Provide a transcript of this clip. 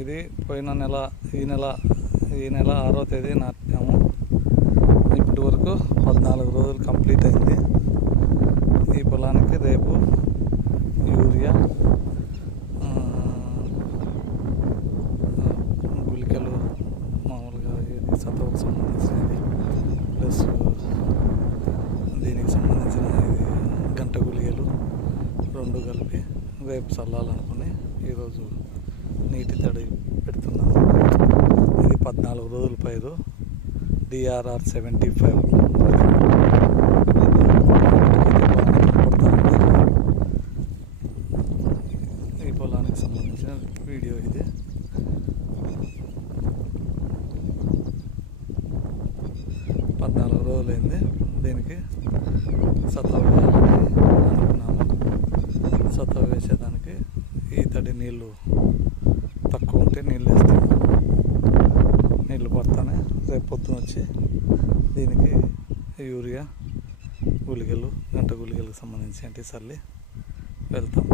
ఇది పోయిన నెల ఈ నెల 6వ తేదీ నాటాము. ఇప్పటి వరకు 14 రోజులు కంప్లీట్ అయింది. ఈ పొలానికి రేపు యూరియా, గుళికలు మామూలుగా ఇది సత్వకు సంబంధించినది, ప్లస్ దీనికి సంబంధించిన గంట గుళికలు 2 కలిపి రేపు చల్లాలనుకుని ఈరోజు నీటి తడి పెడుతున్నాము. ఇది 14 రోజుల పైరు DRR 75. ఈ పొలానికి సంబంధించిన వీడియో ఇది. రోజులైంది. దీనికి సత్వ వేయాలని అనుకున్నాము. సత్వ వేసేదానికి ఈ తడి నీళ్ళు తక్కువ ఉంటే నీళ్ళు వేస్తాము. నీళ్ళు పడతానే రేపు పొద్దున వచ్చి దీనికి యూరియా, గుళికలు, గంట గుళికలకు సంబంధించి చల్లి వెళ్తాం.